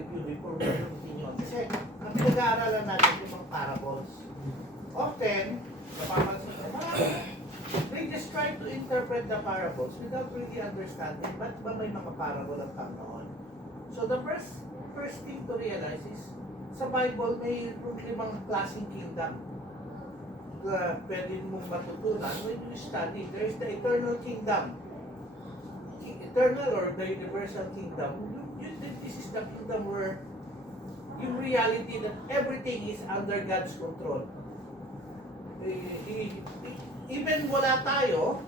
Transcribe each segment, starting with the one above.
review before we continue. Kasi ang pinag-aaralan natin yung mga parables. Often, napapansin ko, they just try to interpret the parables without really understanding ba't ba may mga parable ang Panginoon. So the first thing to realize is, sa Bible may limang klaseng kingdom na pwede mong matutunan when you study. There is the eternal kingdom. Eternal or the universal kingdom. This is the kingdom where yung reality that everything is under God's control. Even wala tayo,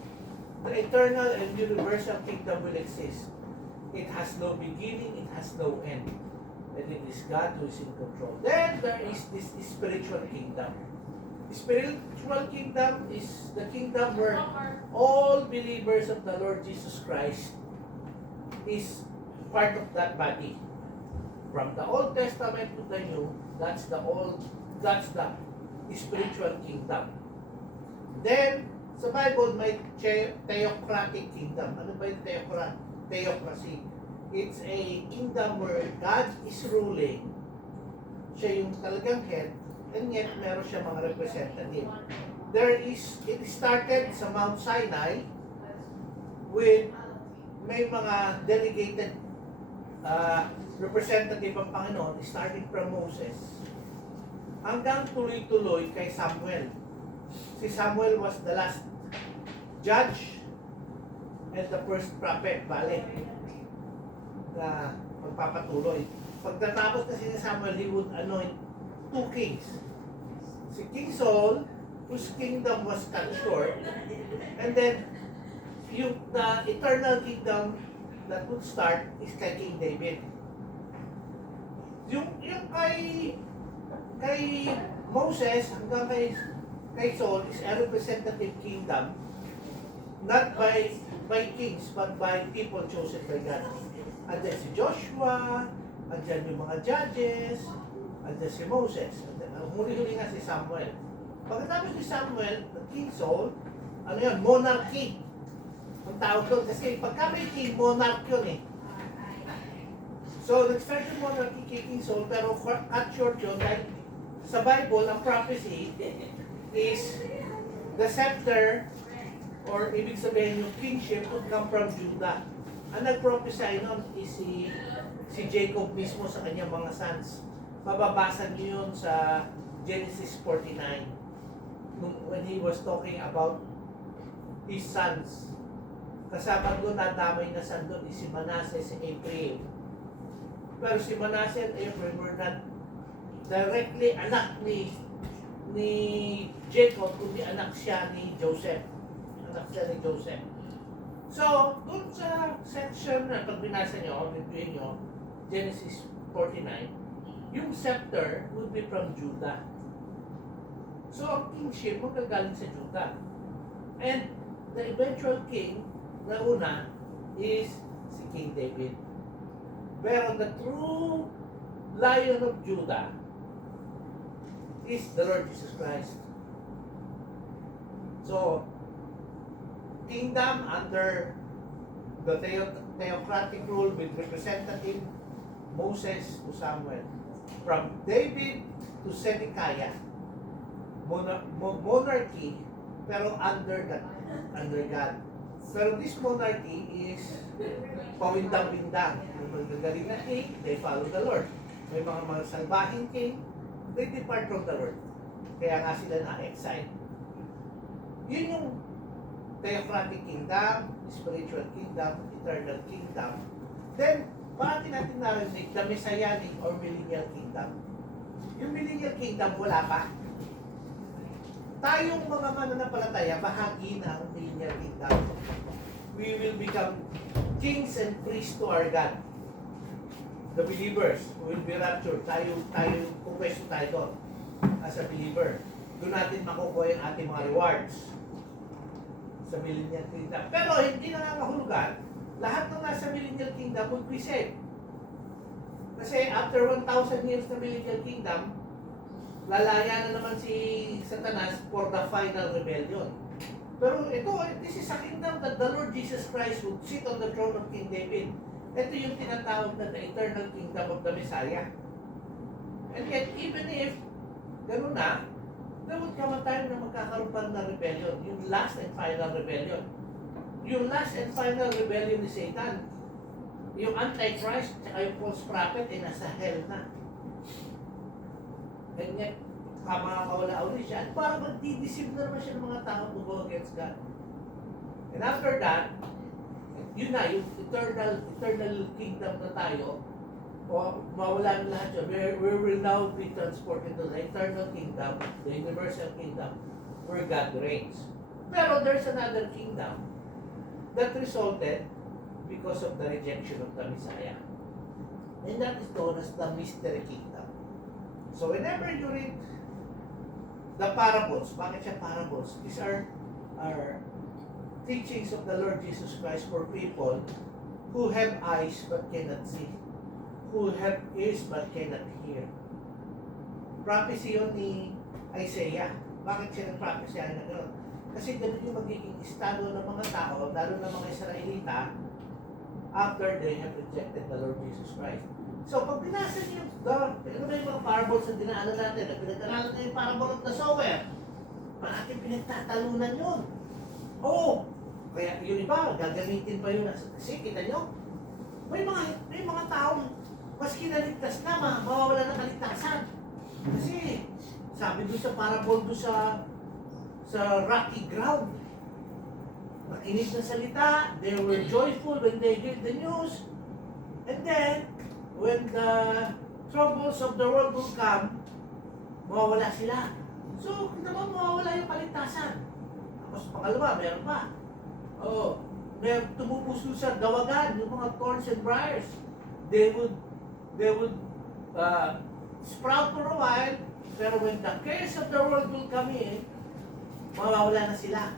the eternal and universal kingdom will exist. It has no beginning, it has no end. And it is God who is in control. Then there is this spiritual kingdom. The spiritual kingdom is the kingdom where all believers of the Lord Jesus Christ is part of that body. From the Old Testament to the New, that's the spiritual kingdom. Then, sa Bible, may theocratic kingdom. Ano ba yung theocracy? It's a kingdom where God is ruling. Siya yung talagang head, and yet meron siya mga representative. It started sa Mount Sinai with may mga delegated representative ang Panginoon, starting from Moses, hanggang tuloy-tuloy kay Samuel. Si Samuel was the last judge and the first prophet, bale, na magpapatuloy. Pagtatapos kasi ni Samuel, he would anoint 2 kings. Si King Saul, whose kingdom was cut short, and then the eternal kingdom that would start is kay King David. Yung kay Moses hanggang kay Saul is a representative kingdom, not by kings but by people chosen by God. Andyan si Joshua, andyan yung mga judges, andyan si Moses, huli-huli nga si Samuel. Pagkatapos ni Samuel, King Saul, ano yun, monarchy. Ang tawag doon, kasi pagka may king, monarch yun eh. So, nag-start yung monarchy kay King Saul, pero cut short yun, dahil sa Bible, ang prophecy is the scepter, or ibig sabihin yung kingship would come from Judah. Ang nag-prophesy nun is si Jacob mismo sa kanyang mga sons. Mababasa niyo yun sa Genesis 49 when he was talking about his sons. Kasama doon, nadamay na son doon is si Manasseh, si Ephraim. Pero si Manasseh and Ephraim were not directly anak ni Jacob, kundi anak siya ni Joseph. So, doon sa section na pag binasa nyo, reviewin nyo, Genesis 49, yung scepter would be from Judah. So, ang kingship magagaling sa Judah. And the eventual king na una is si King David. Pero the true Lion of Judah is the Lord Jesus Christ. So, kingdom under the theocratic rule with representative Moses to Samuel. From David to Zedekiah. Monarchy, pero under God. Pero this monarchy is pawindang-windang. Yung magagaling na king, they follow the Lord. May mga salbahing king, they depart from the Lord. Kaya nga sila na-exile. Yun yung theocratic kingdom, spiritual kingdom, eternal kingdom. Then, bakit natin narinig the Messianic or millennial kingdom? Yung millennial kingdom, wala pa. Tayong mga mananampalataya, bahagi na ang millennial kingdom. We will become kings and priests to our God. The believers will be raptured. Tayo pupwesto tayo doon as a believer. Doon natin makukuha yung ating mga rewards sa millennial kingdom. Pero hindi nangangahulugan, lahat ng nasa millennial kingdom would be saved. Kasi after 1,000 years na millennial kingdom, lalaya na naman si Satanas for the final rebellion. Pero this is a kingdom that the Lord Jesus Christ would sit on the throne of King David. Ito yung tinatawag na the eternal kingdom of of the Messiah. And yet, even if ganun na, there would come a time na magkakaroon pa rin ng rebellion. Yung last and final rebellion. Yung last and final rebellion ni Satan. Yung Antichrist at yung false prophet ay nasa hell na. And yet, makakawala ulit siya. At parang magdideceive na naman siya ng mga tao to go against God. And after that, yun na, yung eternal kingdom na tayo, o mawala na lahat yun. We will now be transported to the eternal kingdom, the universal kingdom, where God reigns. Pero there's another kingdom that resulted because of the rejection of the Messiah. And that is known as the mystery kingdom. So whenever you read the parables, bakit siya parables? These are teachings of the Lord Jesus Christ for people who have eyes but cannot see, who have ears but cannot hear. Prophecy yun ni Isaiah. Bakit siya nag-prophecy na gano'n? Kasi ganun yung magiging estado ng mga tao, lalo ng mga Israelita, after they have rejected the Lord Jesus Christ. So, pag binasa niyo yung mga parables na dinaanan natin, pinag-aralan na yung parable of the sower, bakit pinagtatalunan yun? Oo, kaya yung iba, gagamitin pa yun. Kasi kita nyo, may mga taong maski naligtas na, mawawala ng kaligtasan. Kasi, sabi doon sa parable doon sa rocky ground, nakinig na salita, they were joyful when they heard the news, and then, when the troubles of the world will come, mawawala sila. So, naman mawawala yung kaligtasan. Tapos pangalawa, meron pa. May tumupuso sa dawagan, yung mga thorns and briars. They would sprout for a while, pero when the cares of the world will come in, mawawala na sila.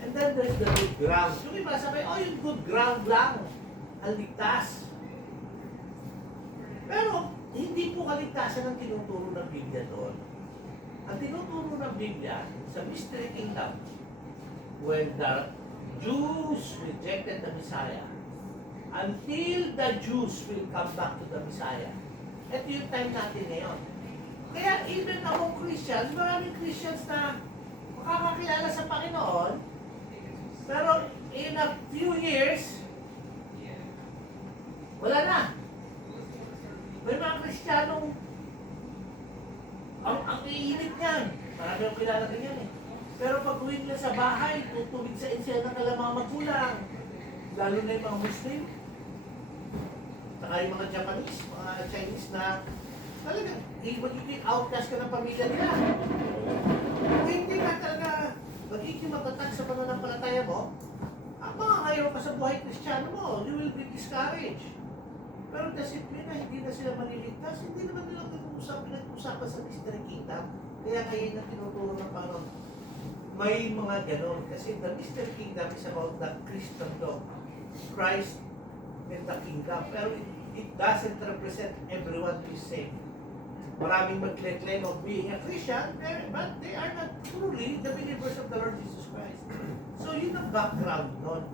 And then there's the good ground. Yung iba sabi, yung good ground lang ang ligtas. Pero, hindi po kaligtasan ang tinuturo ng Biblia doon. Ang tinuturo ng Biblia sa Mystery Kingdom, when the Jews rejected the Messiah, until the Jews will come back to the Messiah. Ito yung time natin ngayon. Kaya even among Christians, maraming Christians na makakakilala sa Panginoon, pero in a few years, wala na. May mga Kristiyanong ang iinit niyan. Marami ang kilala din yan eh. Pero pag uwi nila sa bahay, tutubig sa insiya ng kalamang magulang. Lalo na yung mga Muslim. Saka yung mga Japanese, mga Chinese na talagang magiging outcast ka ng pamilya nila. Kung hindi ka talaga magiging matatag sa pananampalataya mo, ang mga ngayon ka sa buhay Kristiyano mo, you will be discouraged. Pero disiplina, hindi na sila maliligtas, hindi naman nila pinag-usapan sa Mystery Kingdom. Kaya kayo na tinuturo ng Panginoon. May mga ganon. Kasi the Mystery Kingdom is about the Christendom. Christ and the Kingdom. Pero it doesn't represent everyone to be saved. Maraming mag-claim of being a Christian, but they are not truly the believers of the Lord Jesus Christ. So yun ang background nun.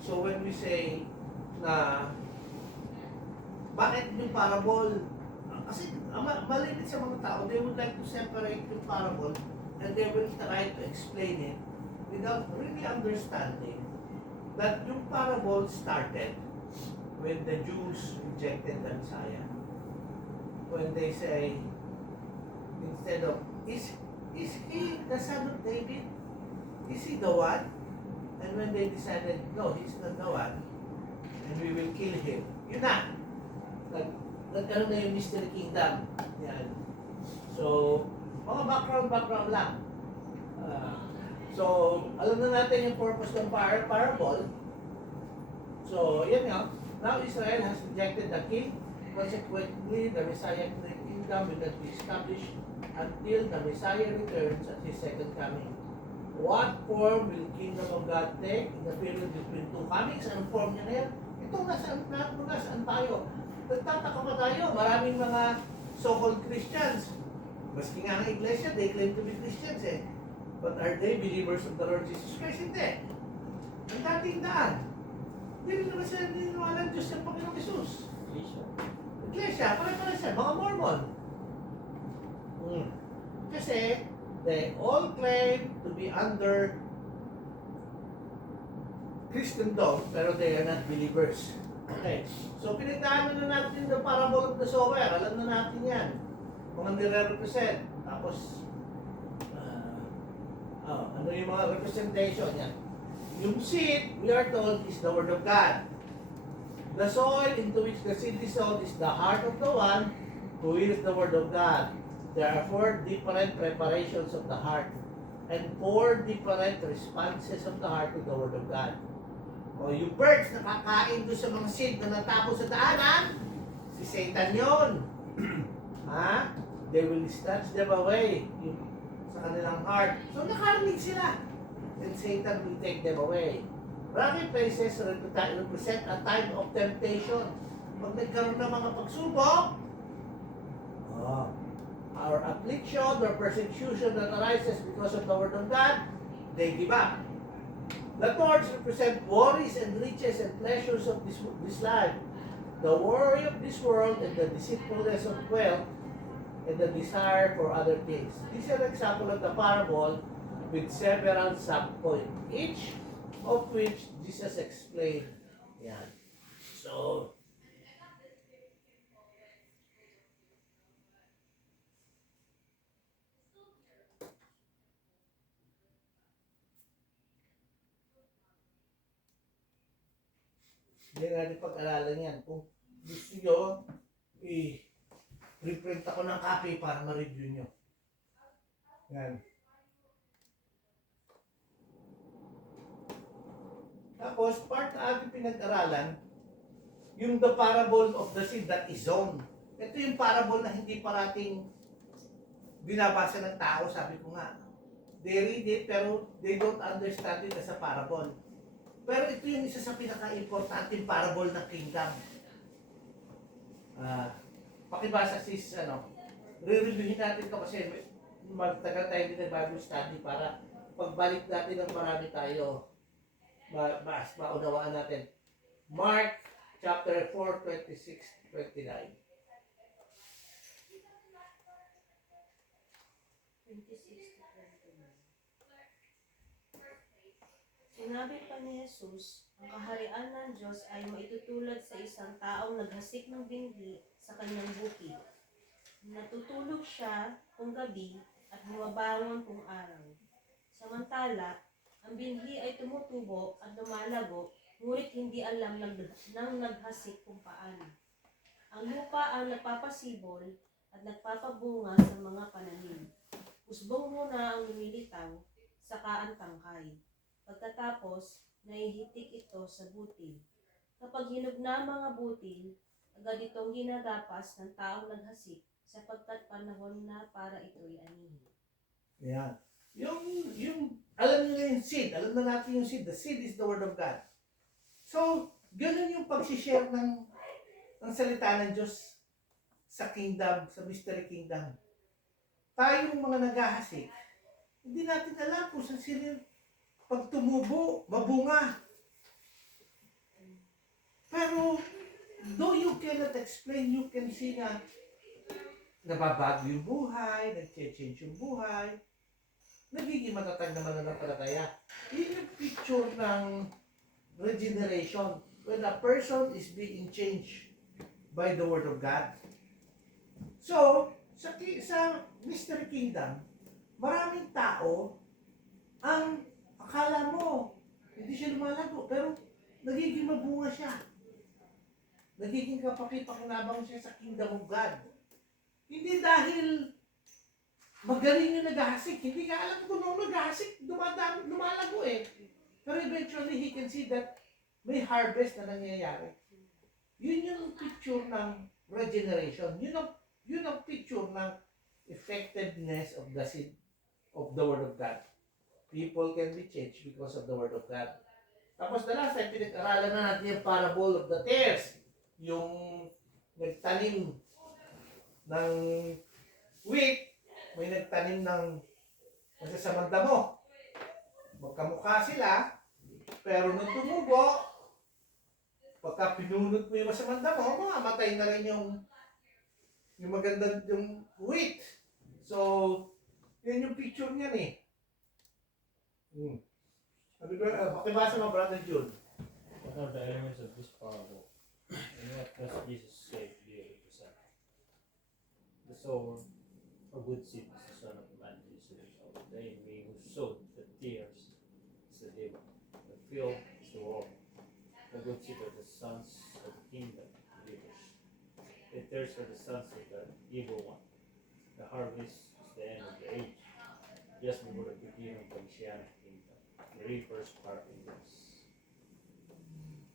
So when we say na bakit yung parable? Kasi malimit sa mga tao, they would like to separate yung parable and they will try to explain it without really understanding that yung parable started when the Jews rejected the Messiah. When they say, instead of, is he the son of David? Is he the one? And when they decided, no, he's not the one, and we will kill him. Yun na. Nagkaroon na yung Mystery Kingdom. Yan. So, mga background lang. So, alam na natin yung purpose ng parable. So, yan nga. Now Israel has rejected the king. Consequently, the Messiah kingdom will not be established until the Messiah returns at his second coming. What form will kingdom of God take in the period between two comings? Anong form niya na yan? Ito, nasaan tayo? Nagtataka pa tayo, maraming mga so-called Christians. Maski nga ng iglesia, they claim to be Christians eh. But are they believers of the Lord Jesus Christ? Hindi. Ang dating daan. Hindi rin naman sila niniwala ng Diyos ng Panginoong Jesus. Iglesia, siya, pare-pare siya, mga Mormon. Kasi, they all claim to be under Christendom, pero they are not believers. Okay. So, pinagdaanan na natin the parable of the sower. Alam na natin yan. Mga nire-represent. Tapos, ano yung mga representation yan? Yung seed, we are told, is the Word of God. The soil into which the seed is sown is the heart of the one who is the Word of God. There are 4 different preparations of the heart and 4 different responses of the heart to the Word of God. O yung birds na kakain doon sa mga seed na natapos sa daanan, si Satan yun. Ha? They will snatch them away sa kanilang heart. So nakarinig sila. And Satan will take them away. Rocky places represent a time of temptation. Pag nagkaroon ng mga pagsubok, our affliction or persecution that arises because of the Word of God, they give up. The thorns represent worries and riches and pleasures of this life. The worry of this world and the deceitfulness of wealth and the desire for other things. This is an example of the parable with several subpoints, each of which Jesus explained. Yan. So, hindi natin pag-aralan yan. Kung gusto nyo, i-reprint ako ng copy para ma-review nyo. Yan. Tapos, part na ating pinag-aralan, yung the parable of the seed that is sown. Ito yung parable na hindi parating binabasa ng tao, sabi ko nga. They read it, pero they don't understand it as a parable. Pero ito yung isa sa pinaka-importanting parable ng kingdom. Pakibasa sis, re-reviewin natin ito kasi magtagal tayo din ng Bible study para pagbalik natin ng marami tayo, maunawaan natin. Mark chapter 4, 26, 29. 26-29. Sinabi pa ni Jesus, ang kaharian ng Diyos ay maitutulad sa isang taong naghasik ng binhi sa kanyang bukid. Natutulog siya kung gabi at bumabangon kung araw. Samantala, ang binhi ay tumutubo at lumalago, ngunit hindi alam ng naghasik kung paano. Ang lupa ang nagpapasibol at nagpapabunga sa mga pananim. Usbong muna ang lumilitaw, saka ang tangkay. Pagkatapos, naihitik ito sa butil. Kapag hinog na ang mga butil, agad itong ginagapas ng taong naghasik sapagkat panahon na para ito'y anihin. Yan. Alam niyo na yung seed. Alam na natin yung seed. The seed is the Word of God. So, ganun yung pag-share ng salita ng Diyos sa kingdom, sa mystery kingdom. Tayong mga naghahasik, hindi natin alam kung saan sila pag tumubo, mabunga. Pero, though you cannot explain, you can see na nababago yung buhay, nag-change yung buhay, nagiging matatag na mananampalataya. Yun yung picture ng regeneration when a person is being changed by the Word of God. So, sa Mystery Kingdom, maraming tao ang akala mo hindi siya lumalago, pero nagiging mabunga siya. Nagiging kapaki-pakinabang siya sa Kingdom of God. Hindi dahil magaling yung naghahasik. Hindi ka alam kung nung naghahasik, lumalago eh. Pero eventually, he can see that may harvest na nangyayari. Yun yung picture ng regeneration. Yun ang picture ng effectiveness of the seed of the Word of God. People can be changed because of the Word of God. Tapos na last time, pinag-aralan na natin yung parable of the tares. Yung nagtanim ng wheat, may nagtanim ng masasamang damo. Magkamukha sila, pero nung tumubo, pagka pinunod mo yung masamang damo, mamamatay na rin yung Yung maganda yung wheat. So, yan yung picture niyan eh. Pakibasa mo, Brother Jude. What are the elements of this parable? And what does Jesus say they represent? The sower, or good seed, is the Son of Man, Jesus. Of the enemy who sowed the tears is the devil. The field is the world. The good seed are the sons of the kingdom, believers. The tares are the sons of the evil one. The harvest is the end of the age, just before the beginning of the Messianic kingdom. The reapers are angels.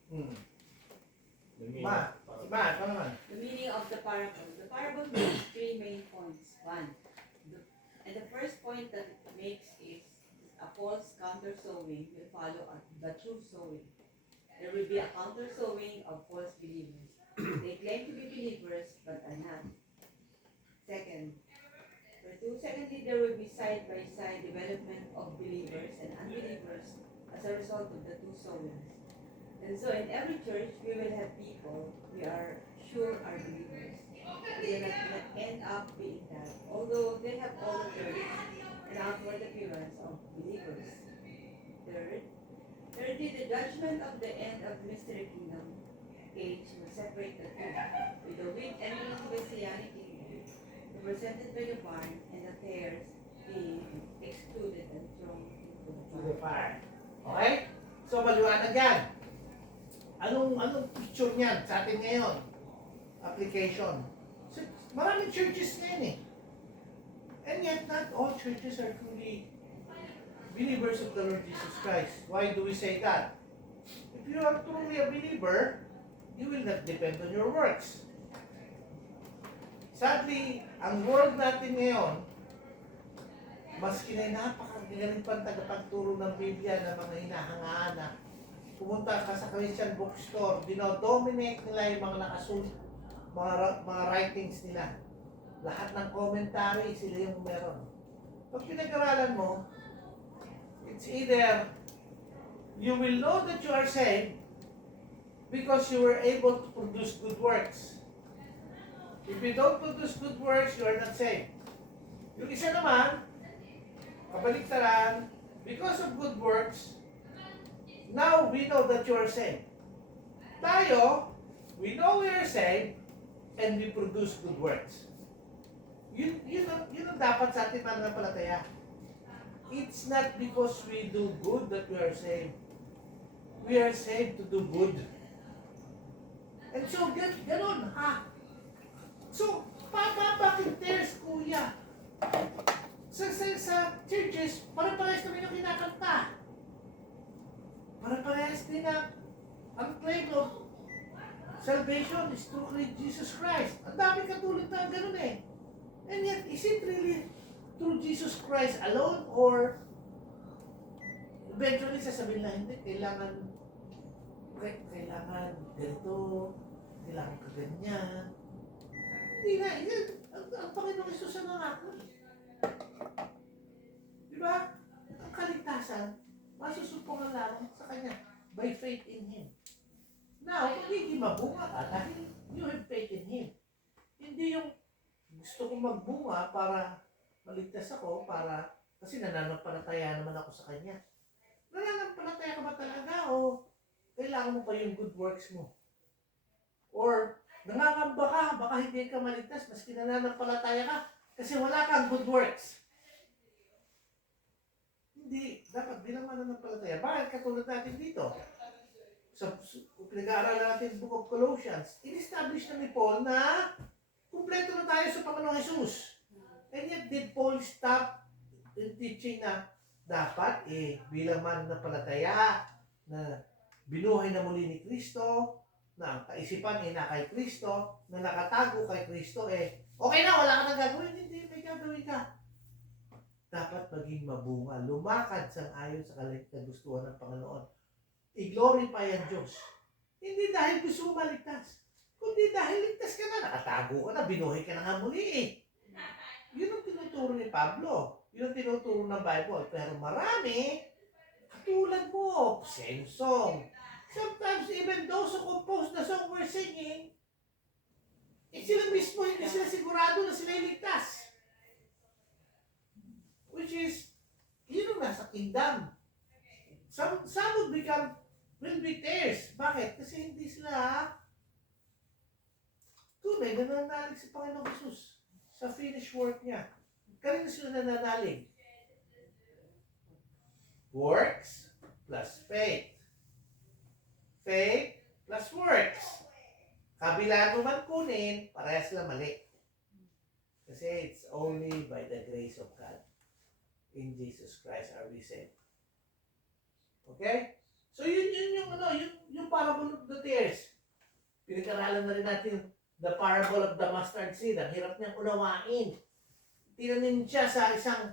The meaning Ma, of the Ma, ito naman. The meaning of the parable. The parable makes three main points. One, the first point that it makes is a false counter sowing will follow the true sowing. There will be a counter sowing of false believers. They claim to be believers but are not. Secondly, there will be side-by-side development of believers and unbelievers as a result of the two sowings. And so in every church, we will have people we are sure are believers. They will not end up being that, although they have all the words and outward appearance of believers. Thirdly, the judgment of the end of the mystery kingdom age will separate the two, with the wheat entering the Messianic kingdom, represented by the barn, and the tares being excluded and thrown into To the the fire. fire. Okay? So, maliwanag yan. Anong picture niyan sa atin ngayon? Application. So, maraming churches ngayon eh. And yet, not all churches are truly believers of the Lord Jesus Christ. Why do we say that? If you are truly a believer, you will not depend on your works. Sadly, ang world natin ngayon, maski na napakagaling pang tagapagturo ng Biblia na mga hinahangaan na pumunta ka sa Christian bookstore, dinodominate nila yung mga nakasulat, mga writings nila. Lahat ng commentary, sila yung meron. Pag pinag-aralan mo, it's either you will know that you are saved because you were able to produce good works. If you don't produce good works, you are not saved. Yung isa naman, kabaliktaran, because of good works, now we know that you are saved. Tayo, we know we are saved, and we produce good works. Yun ang dapat sa ating mananampalataya. It's not because we do good that we are saved. We are saved to do good. And so, ganun, ha? So, bakit there's kuya? Sa churches, parang-parehas naman yung kinakanta. Parang-parehas din na ang claim of salvation is through Jesus Christ. Ang dami katulad na ganun eh. And yet, is it really through Jesus Christ alone or eventually sasabihin na hindi, kailangan ganito, kailangan ka ganyan. Hindi na, ang Panginoong Isus ang nangako. Di ba? Ang kaligtasan, masusumpungan lamang sa Kanya by faith in Him. Now, magiging mabunga ka dahil you have faith in Him. Hindi yung gusto kong magbunga para maligtas ako, kasi nananampalataya naman ako sa Kanya. Nananampalataya ka ba talaga o kailangan mo pa yung good works mo? Or nangangamba ka, baka hindi ka maligtas maski nananampalataya ka kasi wala kang good works. Hindi, dapat bilang mananampalataya. Bakit katulad natin dito? Pinag-aaralan natin Book of Colossians, in-establish na ni Paul na kumpleto na tayo sa Panginoong Jesus. And yet, did Paul stop in teaching na dapat bilang mananampalataya na binuhay na muli ni Kristo, na ang kaisipan na kay Kristo, na nakatago kay Kristo, okay na, wala ka nang gagawin, hindi, may gagawin ka. Dapat maging mabunga, lumakad sang ayon sa kagustuhan ng Panginoon. I-glorify ang Diyos. Hindi dahil gusto mo maligtas, kundi dahil ligtas ka na, nakatago ka na, binuhay ka na nga muli Yun ang tinuturo ni Pablo. Yun ang tinuturo ng Bible. Pero marami, katulad mo, same song. Sometimes even those who compose the song we're singing, sila mismo mismo hindi sila sigurado na sila iligtas. Which is, yun ang nasa kingdom. Some will be tares. Bakit? Kasi hindi sila tunay na nananalig sa Panginoong Jesus sa finished work niya. Kanina sila nananalig. Works plus faith. Faith plus works. Kabila mo man kunin, parehas sila mali. Kasi it's only by the grace of God. In Jesus Christ are we saved. Okay? So yun yung parable of the tares. Pinag-aralan na rin natin the parable of the mustard seed. Ang hirap niyang unawain. Tinanim siya sa isang,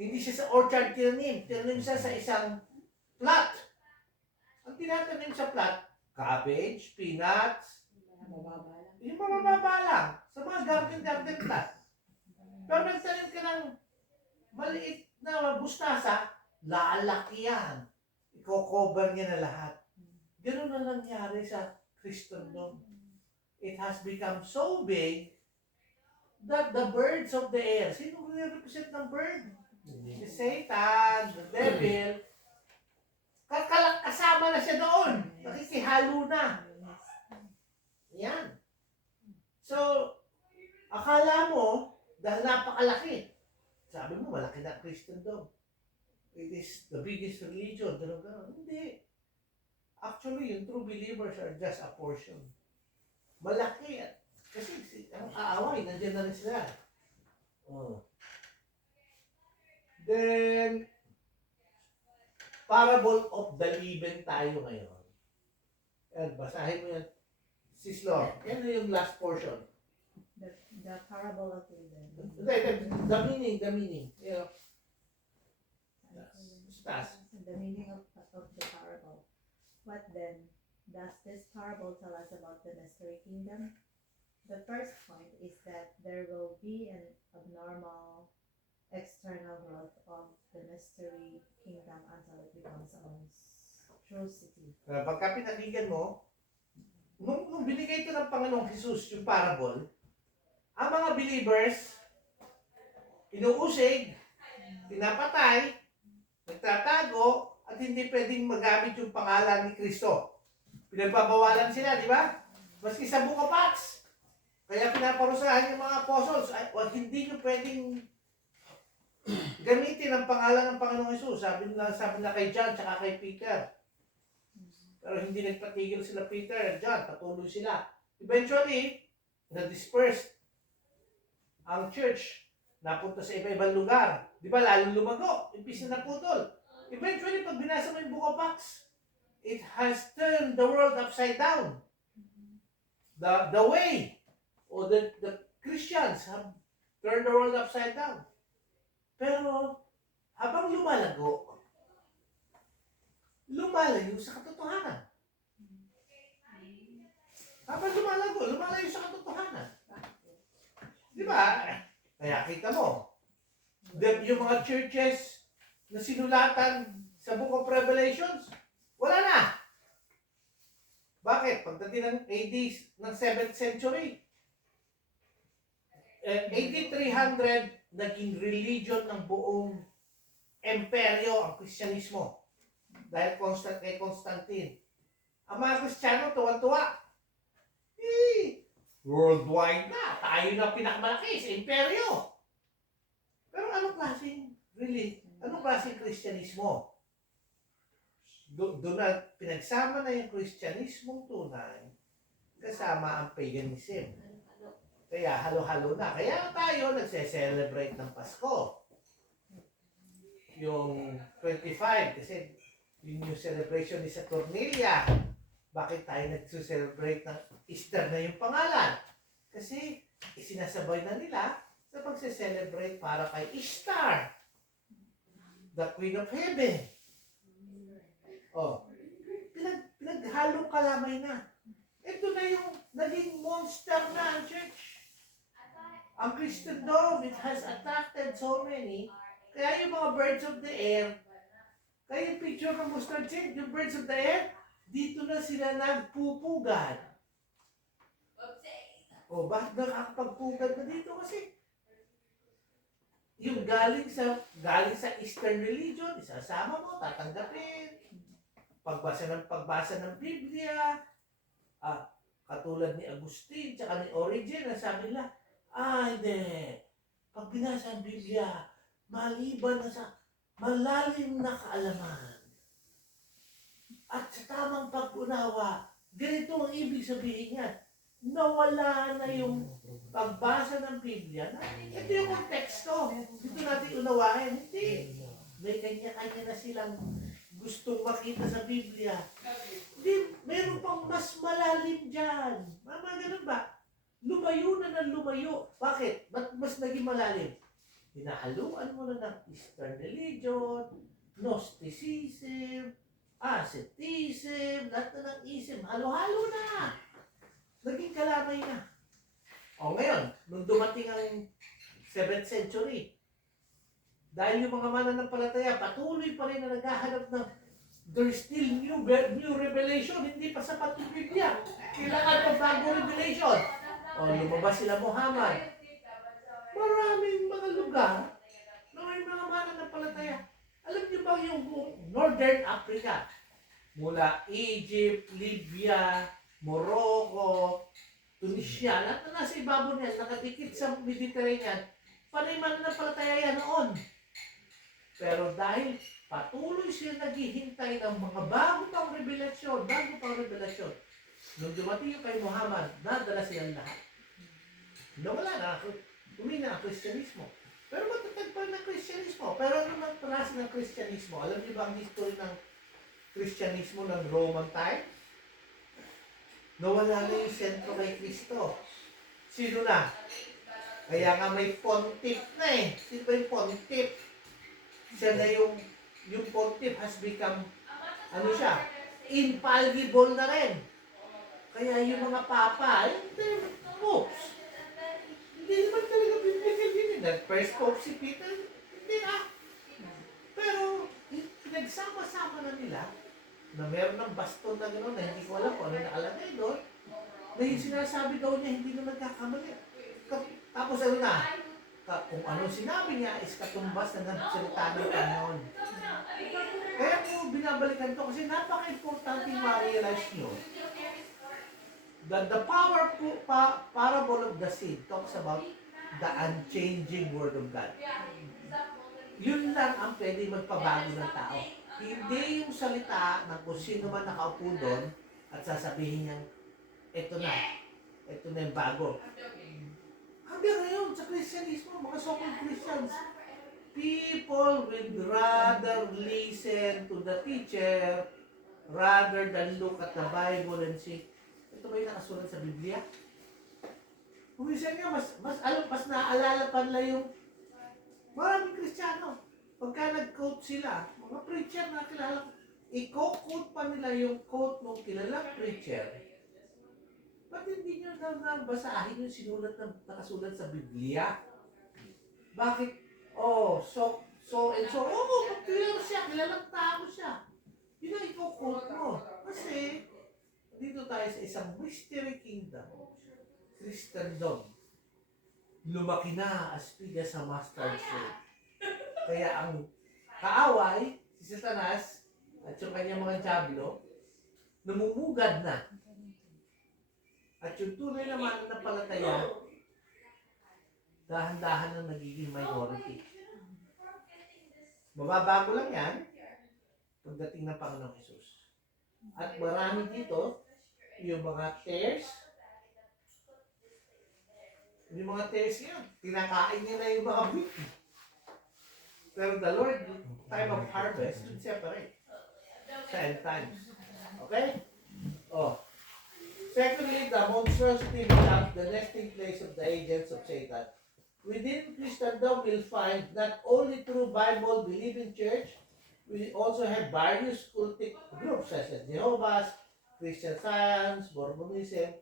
hindi siya sa orchard tinanim. Tinanim siya sa isang plot. Ang tinatanim sa plot, cabbage, peanuts, yung mababa lang. Sa mga garden plot. Pero nagtanim ka ng maliit na bustasa, lalaki yan. Iko-cover niya na lahat. Ganun na nangyari sa Christendom. It has become so big that the birds of the air, sino represent ng bird? Si Satan, the devil, kasama na siya doon. Nakikihalo na. Yan. So, akala mo, dahil napakalaki, sabi mo, malaki na Christendom. It is the biggest religion. Ganun. Hindi. Actually, yung true believers are just a portion. Malaki. Kasi ang kaaway, nandiyan na rin sila. Oh. Then, parable of the leaven tayo ngayon. Yan, basahin mo yan. Sislor, yan na yung last portion. The parable of leaven. The meaning. You know. The meaning of the parable. What then does this parable tell us about the mystery kingdom? The first point is that there will be an abnormal external growth of the mystery kingdom until it becomes a monstrosity. Pagka pinakinggan mo, nung binigay ito ng Panginoong Jesus, yung parable, ang mga believers, inuusig, pinapatay, nagtatago, at hindi pwedeng magamit yung pangalan ni Kristo. Pinagbabawalan sila, di ba? Maski sa Book of Acts. Kaya pinaparusahan yung mga apostles, hindi nyo pwedeng gamitin ang pangalan ng Panginoong Jesus. Sabi na kay John, tsaka kay Peter. Pero hindi nagpatigil sila Peter at John, patuloy sila. Eventually, na-dispersed ang church. Napunta sa iba-ibang lugar. Di ba, lalo lumago. Impis na naputol. Eventually, pag binasa mo yung Book of Acts, it has turned the world upside down. The way, or the Christians have turned the world upside down. Pero, habang lumalago, lumalayo sa katotohanan. Habang lumalayo sa katotohanan. Di ba? Kaya kita mo, yung mga churches na sinulatan sa Book of Revelations, wala na. Bakit? Pagdating ng AD ng 7th century, AD 300, naging religion ng buong imperyo ang Kristyanismo. Dahil kay Constantine. Ang mga Kristiyano, tuwan-tuwa. Worldwide na. Tayo na pinakamalaki sa imperyo. Pero anong klaseng Kristyanismo? Doon na pinagsama na yung Kristyanismong tunay kasama ang paganism. Kaya halo-halo na. Kaya tayo nagse-celebrate ng Pasko. Yung 25, kasi yung new celebration ni Saturnalia. Bakit tayo nagse-celebrate ng Easter na yung pangalan? Kasi isinasabay na nila sa pagse-celebrate para kay Ishtar, the Queen of Heaven. Oh, pinaghalong kalamay na. Ito na yung naging monster na ang church. Ang Christendom, it has attracted so many. Kaya yung mga birds of the air, kaya yung picture ng mustard seed, yung birds of the air, dito na sila nagpupugad. O, bakit nakakapagpugad na dito? Kasi yung galing sa Eastern religion, isasama mo, tatanggapin. Pagbasa ng Biblia, katulad ni Agustin, tsaka ni Origen, sabi nila, hindi. Pag binasa ang Biblia, maliban na sa malalim na kaalaman at sa tamang pag-unawa, ganito ang ibig sabihin niyan. Nawala na yung pagbasa ng Biblia. Ito yung konteksto. Dito natin unawain. Hindi. May kanya-kanya na silang gustong makita sa Biblia. Hindi, meron pang mas malalim dyan. Mama, ganun ba? Lumayo na ng lumayo. Bakit? Ba't mas naging malalim? Hinahaluan mo na ng Eastern religion, Gnosticism, asceticism, lahat na ng ism. Halo-halo na. Naging kalamay na. O ngayon, nung dumating ang 7th century, dahil yung mga mananampalataya patuloy pa rin na naghahanap ng there's still new revelation, hindi pa sapat yung Biblia. Kailangan pa bagong revelation. O lumabas sila Muhammad. Maraming mga lugar na may mga mananampalataya. Alam niyo ba yung Northern Africa? Mula Egypt, Libya, Morocco, Tunisia, lahat na nasa ibabaw niyan, nakadikit sa Mediterranean, panay mananampalataya yan noon. Pero dahil patuloy sila naghihintay ng mga bago pang revelasyon, nung dumating yung kay Muhammad, nadala silang lahat. Nawala na, umina ang Kristyanismo. Pero matatag pa ng Kristyanismo. Pero ano ang klase ng Kristyanismo? Alam niyo ba ang history ng Kristyanismo ng Roman times? Nawala na yung sentro kay Kristo. Sino na? Kaya nga may pontiff na eh. Sino ba yung pontiff? Siya na yung pontiff has become, infallible na rin. Kaya yung mga papa, popes. Hindi naman talaga biblical yun. First pope si Peter, hindi Pero, pinagsama-sama na nila, na meron ng baston na gano'n, na hindi ko alam kung ano nakalagay doon, na yung sinasabi daw niya, hindi na nagkakamali. Tapos kung anong sinabi niya is katumbas na nagsalita ng Panginoon. Kaya ko binabalikan to kasi napaka-importante ma-realize nyo that the parable of the seed talks about the unchanging Word of God. Yun lang ang pwede magpabago ng tao. Hindi yung salita ng kung sino man nakaupo doon at sasabihin niyang, ito na yung bago. Hanggang ngayon, sa Kristyanismo, mga so-called Christians, people would rather listen to the teacher rather than look at the Bible and say, ito ba yung nakasulat sa Biblia? Kung minsan nga, mas naaalala pa nila yung maraming Kristiyano. Pagka nag-quote sila, mga preacher na kilala, i-quote pa nila yung quote ng kilalang preacher. Ba't hindi nyo basahin yung nakasulat sa Biblia? Bakit? Kilala siya, kilalang tao siya. Yun ang i-quote mo. Kasi, dito tayo sa isang mystery kingdom, Christendom. Lumaki na aspiga sa mustard seed. Kaya ang kaaway, si Satanas, at yung kanyang mga dyablo, namumugad na. At yung tunay na mananampalataya, dahan-dahan na nagiging minority. Mababago lang yan pagdating ng Panginoong Jesus. At marami dito, yung mga tares, yan, tinakain niya na yung mga wheat. Pero the Lord, time of harvest, should separate. Sa end times. Okay? Secondly, the monstrosity becomes the nesting place of the agents of Satan. Within Christendom, we'll find not only true Bible-believing church, we also have various cultic groups such as Jehovah's, Christian Science, Mormonism.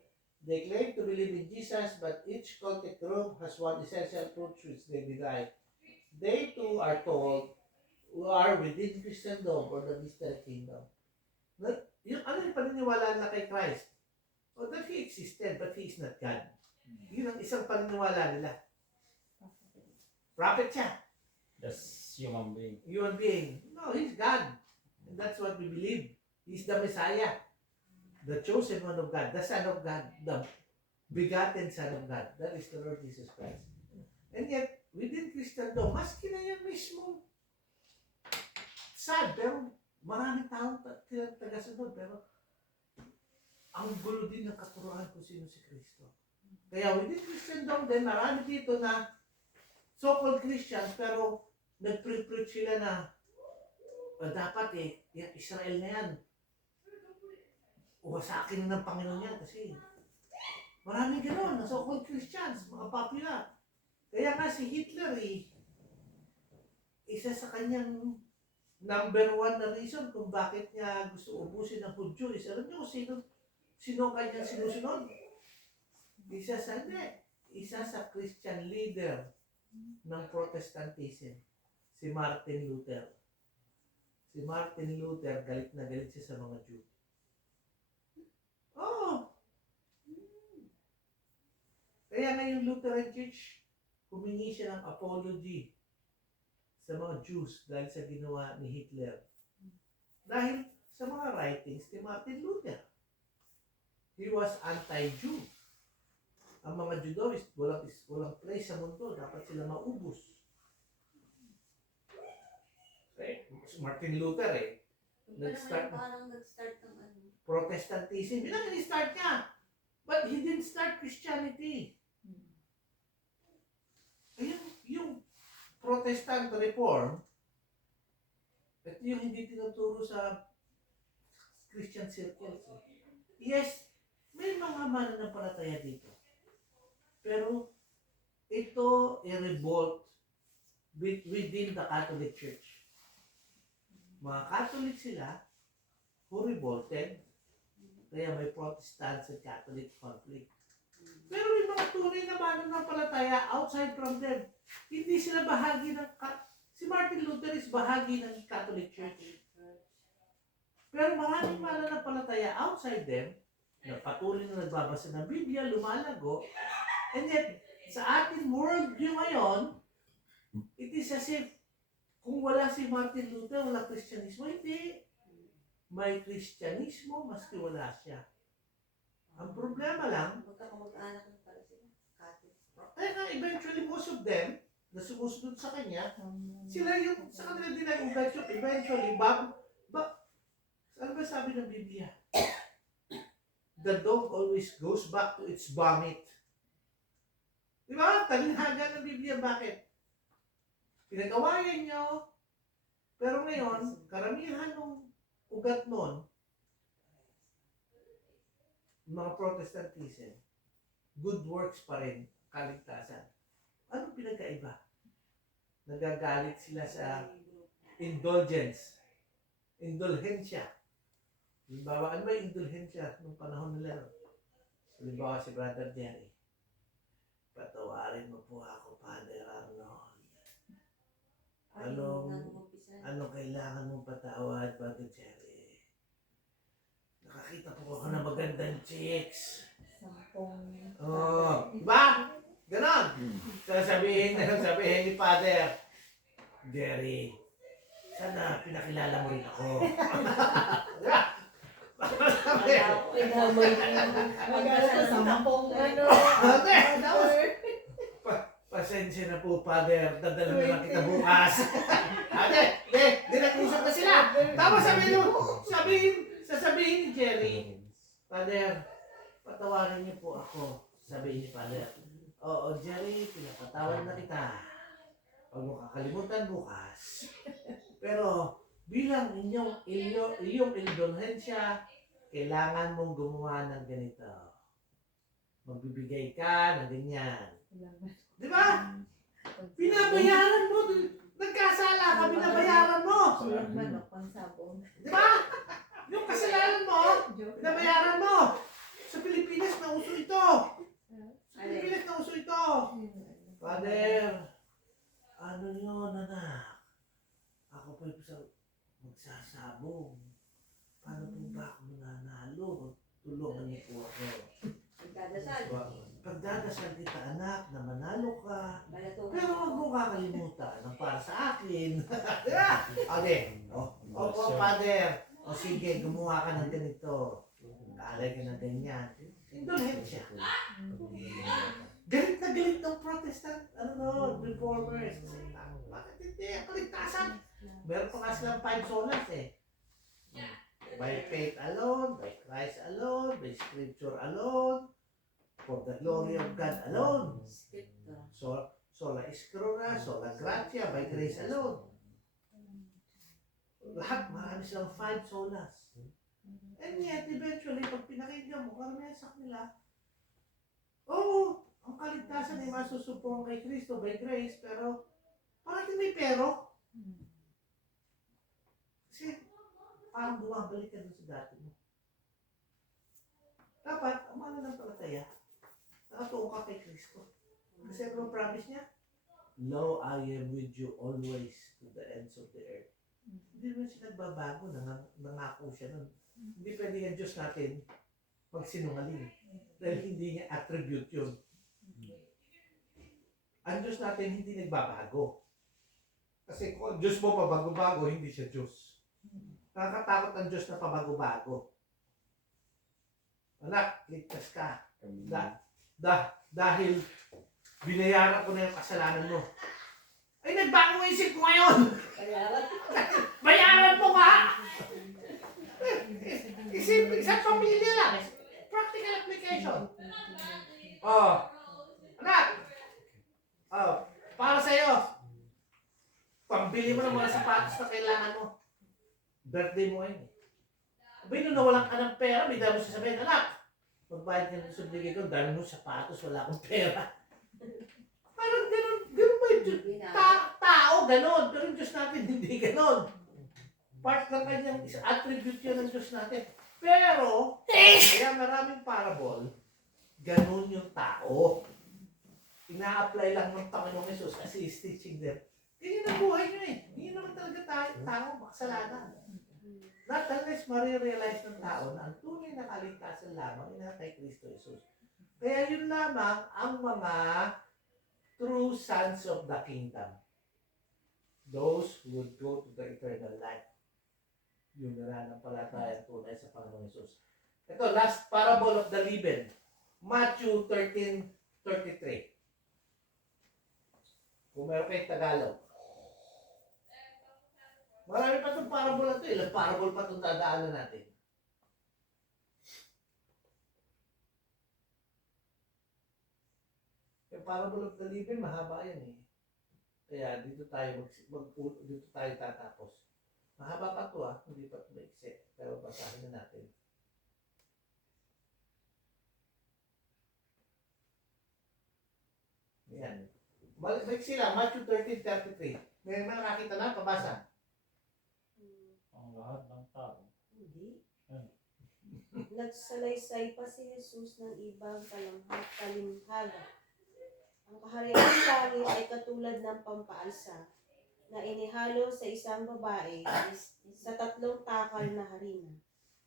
They claim to believe in Jesus, but each cultic group has one essential truth which they deny. They too are told who are within Christendom or the mystery kingdom. Yung paniniwala na kay Christ? That He existed, but He is not God. Yun ang isang paniniwala nila. Prophet siya. That's human being. Human being. No, he's God. And that's what we believe. He's the Messiah. The chosen one of God. The Son of God. The begotten Son of God. That is the Lord Jesus Christ. And yet, within Christendom, maski na yan mismo, sad, pero maraming taong tagasunod. Pero ang gulo din ng katuruan kung sino si Kristo. Kaya within Christendom din, marami dito na so-called Christians, pero nag-preach sila na dapat yung Israel na yan. Uwasakin ng Panginoon yan kasi maraming gano'n na so-called Christians, mga popular. Kaya nga si Hitler isa sa kanyang number one na reason kung bakit niya gusto ubusin ng Hudyo is alam niyo kung sino kanyang sinusunod? Isa sa Christian leader ng Protestantism, si Martin Luther. Si Martin Luther, galit na galit siya sa mga Jew. Oh! Kaya ngayong Lutheran Church, humingi siya ng apology sa mga Jews dahil sa ginawa ni Hitler. Dahil sa mga writings ni Martin Luther. He was anti-Jew. Ang mga Jew daw walang place sa mundo. Dapat sila maubos. Martin Luther nag-start ng Protestantism. Yun ang in-start niya. But he didn't start Christianity. Ayun, yung Protestant Reform, ito yung hindi tinuturo sa Christian circles. Yes, may mga mananampalataya dito. Pero ito revolt within the Catholic Church. Mga Catholic sila who revolted, kaya may Protestant and Catholic conflict. Pero may mga tunay na mananampalataya outside from them. Hindi sila bahagi ng si Martin Luther is bahagi ng Catholic Church. Pero maraming mananampalataya outside them na patuloy na nagbabasa ng Biblia, lumalago, and yet sa ating worldview ngayon, it is as if kung wala si Martin Luther, wala Kristyanismo. Hindi. May Kristyanismo maski wala siya. Ang problema lang, Magkakamag-anak na pala sila. Catholic. kaya nga eventually most of them na sumusunod sa kanya, sila yung sa kanila din ay ugat yung eventually, ano ba sabi ng Biblia? The dog always goes back to its vomit. Di ba? Talinghaga ng Biblia, bakit? Pinag-awayan nyo, pero ngayon, karamihan ng ugat nun, mga Protestantism, good works pa rin, kaligtasan. Anong pinagkaiba? Nagagalit sila sa indulhensya. Halimbawa, ano ba yung indulhensya nung panahon nila? Halimbawa si Brother Jerry. Patawarin mo po ako, Father Arnold. Anong kailangan mong patawad, Brother Jerry? Nakakita po ako ng magandang chicks. Oh, diba? Ganon. Sasabihin ni Father, Jerry, sana pinakilala mo rin ako. Pasensya na po, Father. Dadala na lang kita bukas. Di nag-usap na sila. Tapos sasabihin ni Jerry, Father, patawarin niyo po ako. Sabihin ni Father, oo, Jerry, pinapatawad na kita. Huwag mo kakalimutan bukas. Pero bilang iyong indulhensya, kailangan mong gumawa ng ganito. Magbibigay ka ng ganyan. Di ba? Binabayaran mo. Nagkasala ka, binabayaran mo. Di ba? Yung kasalanan mo, binabayaran mo. Sa Pilipinas, nauso ito. Father, ano yun, anak? Ako pa yung magsasabong. Paano po ba ako mananalo? Tulungan niyo po ako. Magdadasal. Pag Pagdadasal kita anak na manalo ka. Balato. Pero huwag mo kakalimutan ang para sa akin. Okay. O, Father. O sige, gumawa ka ng ganito. Kaalay ka ng ganyan. Indulhensya. Galit na galit ng Protestant, reformers. Bakit hindi? Ang kaligtasan. Meron pa nga silang 5 solas eh. By faith alone, by Christ alone, by scripture alone, for the glory of God alone. Scriptura. Sola Scriptura, sola gratia, by grace alone. Lahat, marami silang 5 solas. And yet, eventually, pag pinakinggan mo, karamihan sa kanila, ang kaligtasan ay masusupong kay Kristo by grace, pero parating may pero. Kasi parang bumabalik ka dun sa dati mo. Dapat, ang mananampalataya, nakatuon ka kay Kristo. Kasi ano ang promise niya? Lo, I am with you always to the ends of the earth. Hindi naman siya nagbabago, nangako siya nun. Hindi pwede yung Diyos natin magsinungaling. Dahil hindi niya attribute yun. Ang Diyos natin hindi nagbabago. Kasi kung ang Diyos mo pabago-bago, hindi siya Diyos. Nakakatakot ang Diyos na pabago-bago. Anak, ligtas ka. Dahil binayaran ko na yung kasalanan mo. Ay, nagbago ang isip ko ngayon! Bayaran mo nga! Isipin sa pamilya lang. Practical application. Anak! Para sa'yo. Pambili mo ng mga sapatos na kailangan mo. Birthday mo ngayon. Abay, nung nawalan ka ng pera, may dami mo sasabihin, anak, magbayad ka ng subligay ko, dami mo sapatos, wala akong pera. Parang ganun ba yung Diyos? Tao, ganun. Pero yung Diyos natin, hindi ganun. Part ng kanyang attribute yun ng Diyos natin. Pero, kaya maraming parable, ganun yung tao. Ina-apply lang ng Panginoong Jesus as He is teaching them. Ganyan ang buhay nyo eh. Hindi naman talaga tao makasalanan. Not unless marirealize ng tao na ang tunay na kaligtasan lamang ina kay Kristo Jesus. Kaya yun lamang ang mga true sons of the kingdom. Those who would go to the eternal life. Yung nananampalataya tunay sa Panginoong Jesus. Ito, last parable of the leaven. Matthew 13:33. Kung meron kayong Tagalog. Marami pa itong parable na ito. Ilang parable pa itong dadaanan natin. Yung parable of the leaven, mahaba yan eh. Kaya dito tayo dito tayo tatapos. Mahaba pa ito hindi pa ito maiksi. Pero basahin na natin. Ayan. Maiksi lang, Matthew 13:33. May nakakita na, pabasa. Ang lahat ng tao. Hindi. Nagsalaysay pa si Jesus ng ibang talimhaga. Ang kaharian ng langit ay katulad ng pampaalsa na inihalo sa isang babae sa 3 takal na harina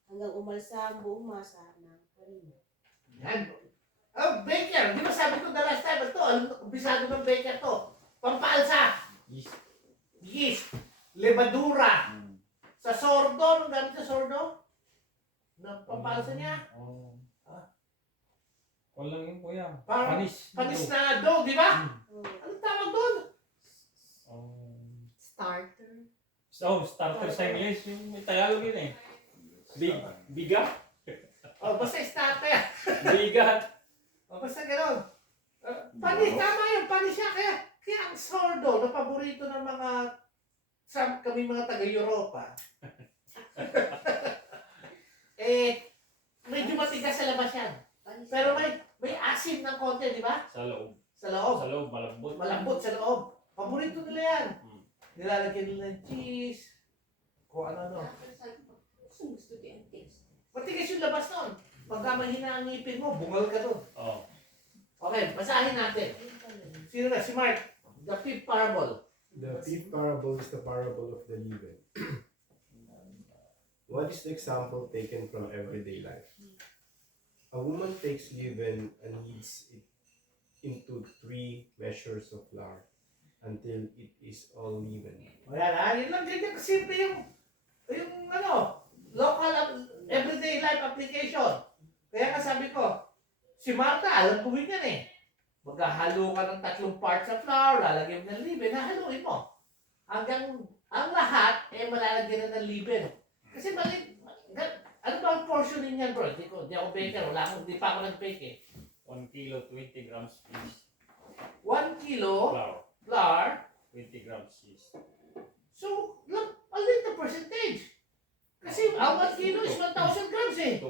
hanggang umalsa ang buong masa ng harina. Yan. Baker! Di ba sabi ko the last time ito? Bisado ng baker to. Pampaalsa! Yeast! Levadura! Sa sordo, nung gamit sa sordo? Pampaalsa niya? Walang yun kuya. Parang Panis. panis na dough, di ba? Anong tawag doon? Starter. Starter sa English. Yung may Tagalog yun eh. Biga? Basta starter. Biga. Basta gano'n. Panis, tama yun. Panis siya. Kaya ang sordo na paborito ng mga kami mga taga-Europa. Medyo matigas sa labas yan. Pero may asim ng konti, di ba? Sa loob. Sa loob. Sa loob, malambot. Malambot sa loob. Paborito nila yan. Nilalagyan nila ng cheese. Kung ano. Gusto ko yung taste. Matigas yung labas nun. Pagka mahina ang ngipin mo, bungal ka dun. Oh. Okay, basahin natin. Sino na? Si Mark. The 5th parable. The 5th parable is the parable of the leaven. What is the example taken from everyday life? A woman takes leaven and kneads it into 3 measures of flour until it is all even. O yan ha, yun lang ganyan kasimple yung local everyday life application. Kaya nga sabi ko, si Martha, alam ko yun yan eh. Maghahalo ka ng 3 parts of flour, lalagyan mo ng leaven, hahaluin mo. Hanggang ang lahat, malalagyan na ng leaven. Kasi ano ba ang portioning niyan, bro? Hindi ako baker, hindi pa ako nag-bake eh. 1 kilo, 20 grams yeast. 1 kilo Flour, flour, 20 grams yeast. so, a little percentage. Kasi ang 1 kilo is 1,000 grams eh. 2%.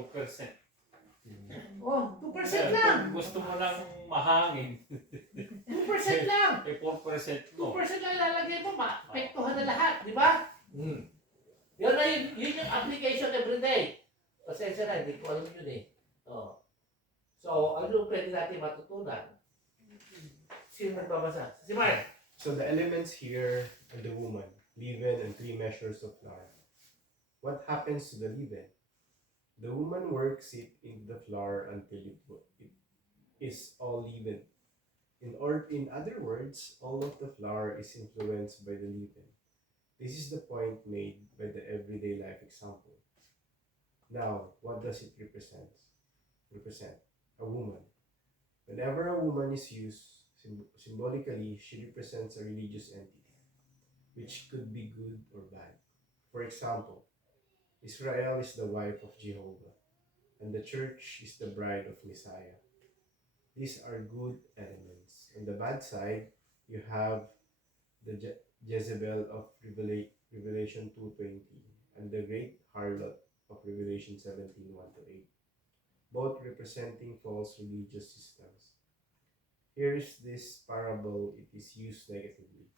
Oh, 2% lang. Kung gusto mo lang mahangin, 2% lang. 4% mo. 2% lang ilalagay mo, maapektuhan na lahat, di ba? Yun yung application everyday. Pasensya na, hindi ko alam yun eh. Oh. So, ano pwede natin matutunan? Sino nagbabasa? Si Mark. So the elements here are the woman, leaven, and 3 measures of flour. What happens to the leaven? The woman works it into the flour until it is all leaven. In other words, all of the flour is influenced by the leaven. This is the point made by the everyday life example. Now, what does it represent? A woman. Whenever a woman is used symbolically, she represents a religious entity, which could be good or bad. For example, Israel is the wife of Jehovah, and the church is the bride of Messiah. These are good elements. On the bad side, you have the Jezebel of Revelation 2:20 and the great harlot of Revelation 17:1-8, both representing false religious systems. Here is this parable, it is used negatively.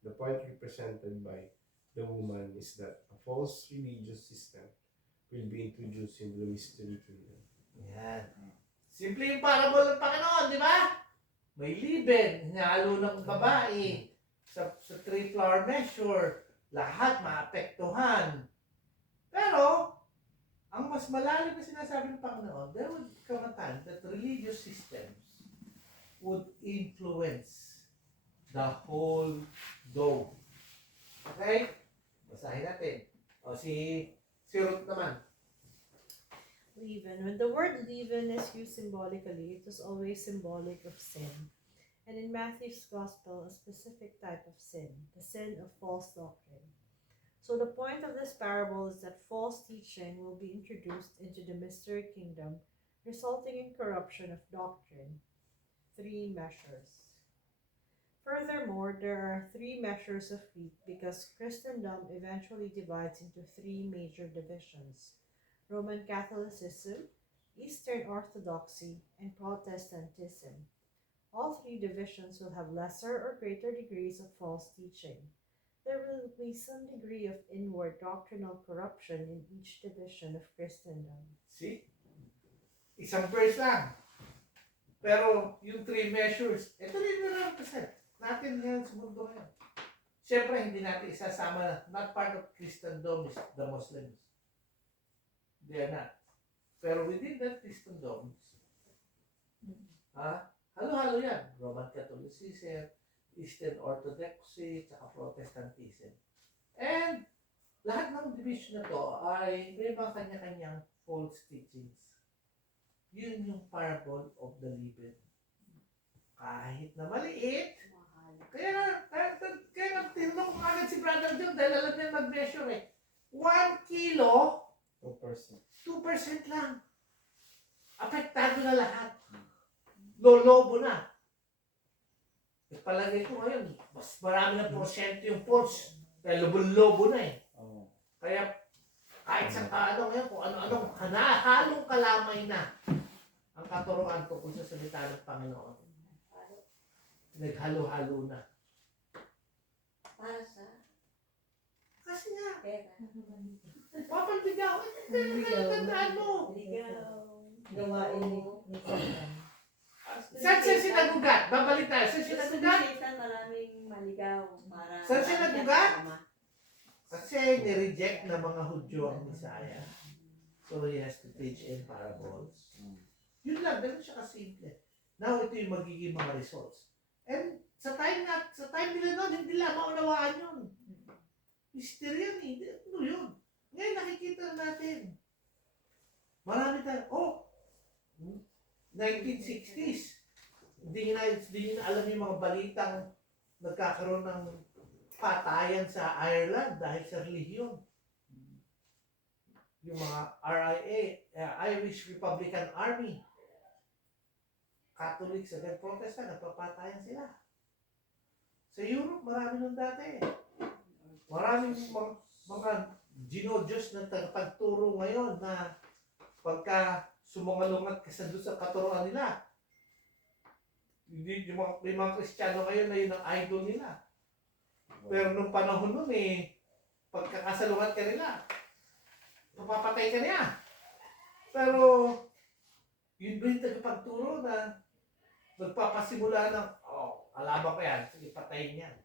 The point represented by the woman is that a false religious system will be introduced in the mystery kingdom. Yan. Simple yung parable ng Panginoon, di ba? May leaven, hinahalo ng babae sa 3 flour measure, lahat maapektuhan. Pero, ang mas malalim na sinasabi ng Panginoon, there would come a time that religious systems would influence the whole dome. Okay? Basahin natin. O si Ruth naman. Leaven. When the word leaven is used symbolically, it is always symbolic of sin. And in Matthew's Gospel, a specific type of sin, the sin of false doctrine. So the point of this parable is that false teaching will be introduced into the mystery kingdom, resulting in corruption of doctrine. 3 measures. Furthermore, there are 3 measures of wheat because Christendom eventually divides into 3 major divisions: Roman Catholicism, Eastern Orthodoxy, and Protestantism. All 3 divisions will have lesser or greater degrees of false teaching. There will be some degree of inward doctrinal corruption in each division of Christendom. See? Isang verse lang. Pero yung 3 measures, ito rin na-represent natin ngayon sa mundo ngayon. Siyempre, hindi natin isasama, not part of Christendom is the Muslims. They are not. Pero within that Christendom, halo-halo yan. Roman Catholicism, Eastern Orthodoxy, tsaka Protestantism. And lahat ng division na to ay may mga kanya-kanyang false teachings. Yun yung parable of the leaven. Kahit na maliit, kaya tinanong ko agad si Brother John dahil alam niya mag-measure eh. 1 kilo, 2%. 2% lang. Apektado na lahat. Lolobo na. Palagay ko ngayon, mas marami na porsyento yung false. Kaya lobo-lobo na eh. Oh. Kaya kahit sa ngayon, kung ano-anong halong kalamay na ang katuruan tungkol sa salita ng Panginoon. Naghalo-halo na. Para sa Kasi nga, pera. papanbigaw. Tandaan mo. Ligaw. Gawain ni Satan. Saan siya sinagugat? Babalik tayo. Saan siya Gusto ni nagugat? Satan maraming maligaw para Saan siya marami nagugat? kasama. Kasi nireject ng mga Hudyo ang Messiah. So he has to teach in parables. Yun lang, ganun siya kasimple. Now, ito yung magiging mga results. And sa time nila noon, hindi nila maunawaan yun. Mystery yan eh. Ano yun? Ngayon nakikita natin. Marami tayo. 1960s. Hindi nyo na alam yung mga balitang nagkakaroon ng patayan sa Ireland dahil sa relihiyon. Yung mga RIA, Irish Republican Army, Catholics at Protestant, nagpapatayan sila. Sa Europe, marami nung dati. Maraming mga ginodiyos na tagapagturo ngayon na pagka sumangalungat ka doon sa katuruan nila, hindi, may mga Kristiyano ngayon na yun ang idol nila. Pero nung panahon nun pagkakasalungat ka nila, mapapatay ka niya. Pero, yun ba yung tagapagturo na nagpapasimula ng, kalaban ko yan, sige patayin yan.